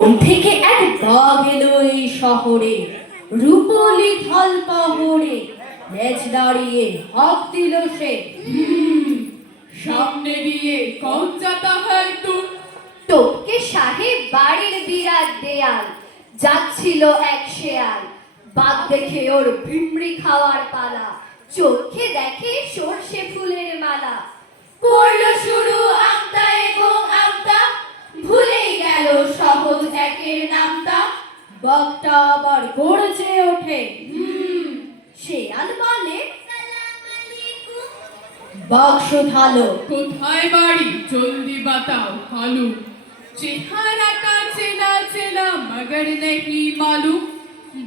থেকে এক বাঘ এলো এই শহরে, রূপলি থল পাহরে, লেজ দাঁড়িয়ে হাঁক দিল সে। সামনে দিয়ে কম যাতা হয় তুই। টপকে সাহেব বাড়ির বিরাট দেয়াল, যাচ্ছিল এক শেয়াল, বাঘ দেখে ওর ভিমড়ি খাওয়ার পালা, চোখে দেখে সর্ষে ফুলের মালা। করলো শুরু আমতা এবং আমতা, ভুলেই গেল সহজ একের নামতা। বাঘটা আবার গর্জে ওঠে, শেয়াল বলে বাঘ শুধালো, কোথায় বাড়ি জলদি বাতাও হালু। চেহারা কা চেনা চেনা মগর নেহি মালুম।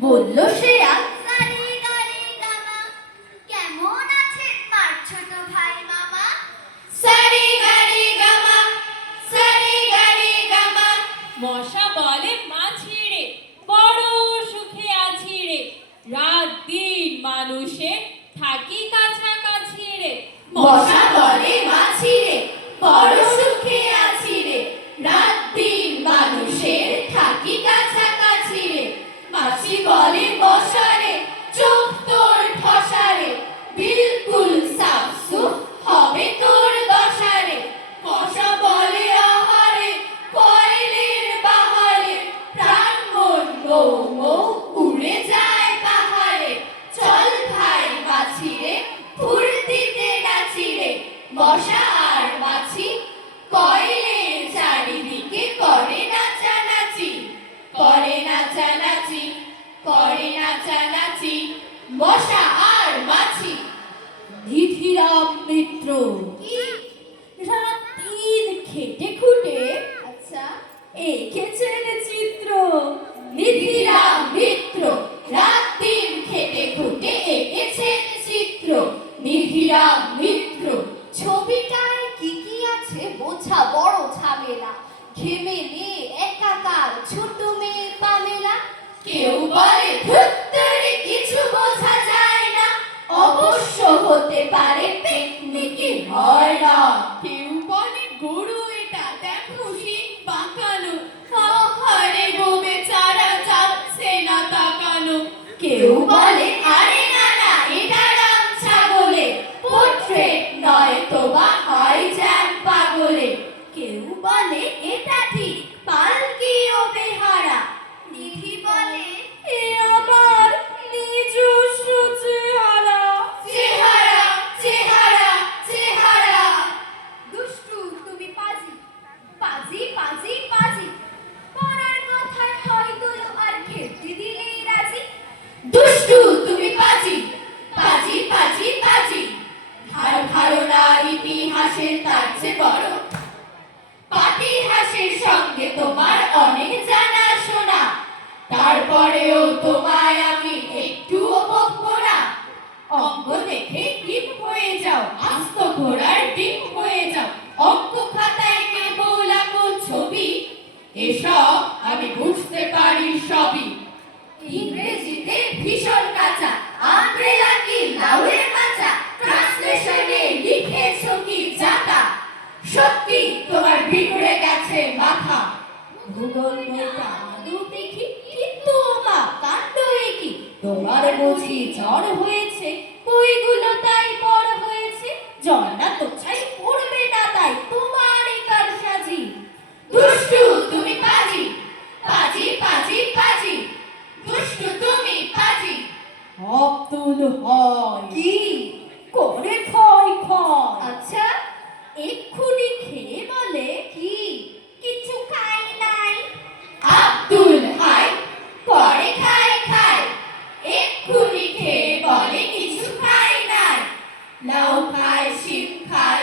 বলল শেয়াল কেমন আছেন মার ছোট ভাই মামা? সারি গারি গামা, সারি গারি গামা। মশা বলে মাছি রে, বড় সুখে আছি রে, রাত দিন মানুষে থাকি কাছাকাছি রে। মশা বলে মাছি রে, বড় সুখে আছি রে, রাত দিন মানুষের থাকি কাছাকাছি রে। মাছি বলে মশা রে, চোখ তোর ঠসা রে, বিলকুল সাফ সুফ হবে তোর দশা রে। মশা বলে আহারে, কয়লের বাহারে, প্রাণ মন মৌ মৌ উড়ে যায় পাহাড়ে। চল ভাই মাছি রে, ফুর্তিতে নাচি রে। মশা আর মাছি কয়লের চারিদিকে করে নাচানাচি, করে নাচানাচি, করে নাচানাচি। মশা আর মাছি নিধিরাম মিত্র রাত দিন খেটে খুঁটে আচ্ছা এঁকেছেন চিত্র। নিধিরাম মিত্র রাত দিন খেটে খুঁটে এঁকেছেন চিত্র। নিধিরাম মিত্র ছবিটায় কি কি আছে বোঝা বড় ঝামেলা। ঘেমে নিয়ে একাকার ছোট মেয়ে পামেলা। কেউ বলে ধুত্তরি কিছু বোঝা যায় না, অবশ্য হতে পারে পিকনিকে হয় না। কেউ বলে গরু এটা দেখো শিং বাঁকানো। আহারে গো বেচারা যাচ্ছে না তাকানো। কেউ বলে আরে না না এটা রাম ছাগলে, পোর্ট্রেট নয় তো বা হয় জ্যাম পাগলে। কেউ বলে এটা ঠিক পালকি ও বেহারা। নিধি বলে এ আবার নিজস্ব চেহারা। চেহারা চেহারা চেহারা। দুষ্টু তুমি পাজি, পাজি পাজি পাজি, পড়ার কথায় হয় তোলো আর খেতে দিলেই রাজি। দুষ্টু তুমি পাজি, পাজি পাজি পাজি, ধারণা ইতিহাসের তার চেয়ে বড়। পাতিহাসের সঙ্গে তোমার অনেক জানা শোনা, তারপরেও তোমায় আমি একটুও বকবো না। অঙ্ক দেখে ডিম হয়ে যাও, আস্ত ঘোড়ার ডিম হয়ে যাও। অঙ্ক খাতায় কেবল আঁকো ছবি, এসব আমি বুঝতে পারি সবই। ইংরেজিতে ভীষণ কাঁচা, আমব্রেলা কি লাউয়ের মাচা, ট্রান্সলেশনে লিখেছো কি জাতা। সত্যি তোমার বিগড়ে গেছে মাথা। ভূগোল বইটা আদৌ দেখি, কিন্তু মা কাণ্ড একি। তোমার বুঝি জ্বর হয়েছে, বইগুলো তাই বড় হয়েছে। জ্বর না তো ছাই পড়বে না তাই তোমার একার সাজি। দুষ্টু তুমি পাজি, পাজি পাজি পাজি, দুষ্টু তুমি পাজি। আব্দুল হয় কি করে ক্ষয় ক্ষয়। আচ্ছা এক্ষুনি খেয়ে বলে কি কিছু খাই নাই। আব্দুল হাই করে খায় খায়, এক্ষুনি খেয়ে বলে কিছু খাই নাই। লাউ খায়, শিম খায়,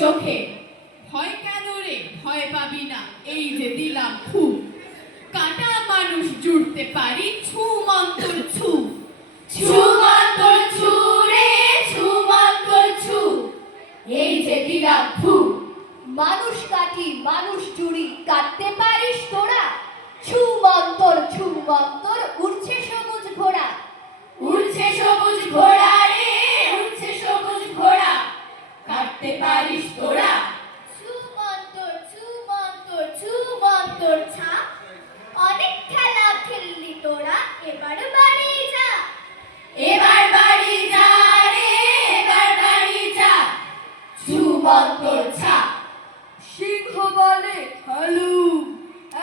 চোখে। ভয় কেন রে, ভয় পাবি না, এই যে দিলাম ফু। কাটা মানুষ জুড়তে পারি, ছু মন্তর ছু। ছু মন্তর ছু রে, ছু মন্তর ছু, এই যে দিলাম ফু। মানুষ কাটি মানুষ জুড়ি কাটতে পারিস তোরা, ছু মন্তর উড়ছে সবুজ ঘোড়া। উড়ছে সবুজ ঘোড়া রে, উড়ছে সবুজ ঘোড়া, কাটতে পারিস তোরা। ছু মন্তর ছা, অনেক খেলা খেললি তোরা, এবার বাড়ি যা। এবার বাড়ি যা রে, এবার বাড়ি যা, ছু মন্তর ছা। সিংহ বলে হালু,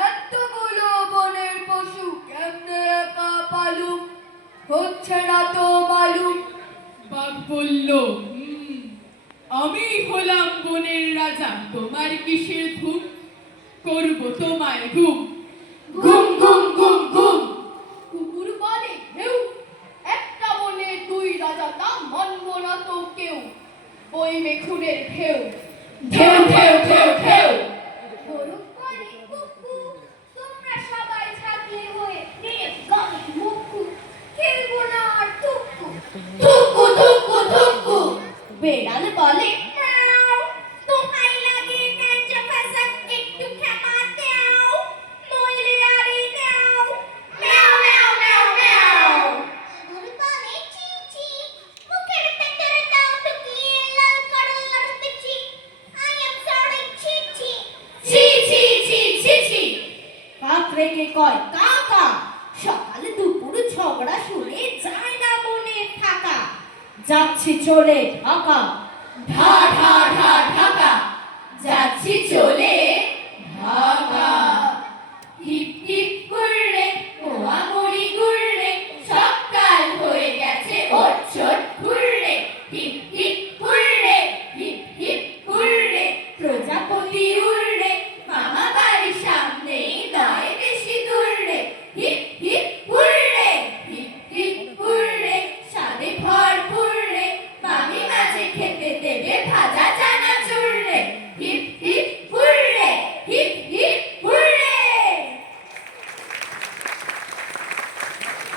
এতগুলো বনের পশু কেমনে একা পালুম, হচ্ছে না তো মালুম। বাঘ বলল, আমি হলাম বনের রাজা, তোমার কিসের ধুম? করবো তোমায় ঘুম। ঘুম ঘুম ঘুম ঘুম। কুকুর বলে হেউ, একটা বনে তুই রাজা, তা মানব না তো কেউ, ওই মেখুনের ঢেউ। ঢেউ ঢেউ ঢেউ ঢেউ। গরু বলে কুকু, তোমরা সবাই থাকলে হয়ে রে গানে মুকু, খেলবো না আর টুকু। থুকু থুকু থুকু। বেড়াল বলে ম্যাও, তোমায় লাগে ন্যায্য ভাষা, একটু ক্ষমা দাও, নইলে আরে দাও। ম্যাও ম্যাও ম্যাও ম্যাও। গরু বলে চি চি, মুখের ভেতরে দাও ঢুকিয়ে লাল করো লড়তে চি। I am sorry, ছি ছি। ছি ছি ছি ছি ছি। কাক রেগে কয় কা কা, সকালে দুপুর ঝগড়া শুনে যায় না মনে থাকা, যাচ্ছি চলে ঢাকা। ঢা ঢা ঢা ঢাকা, যাচ্ছি চলে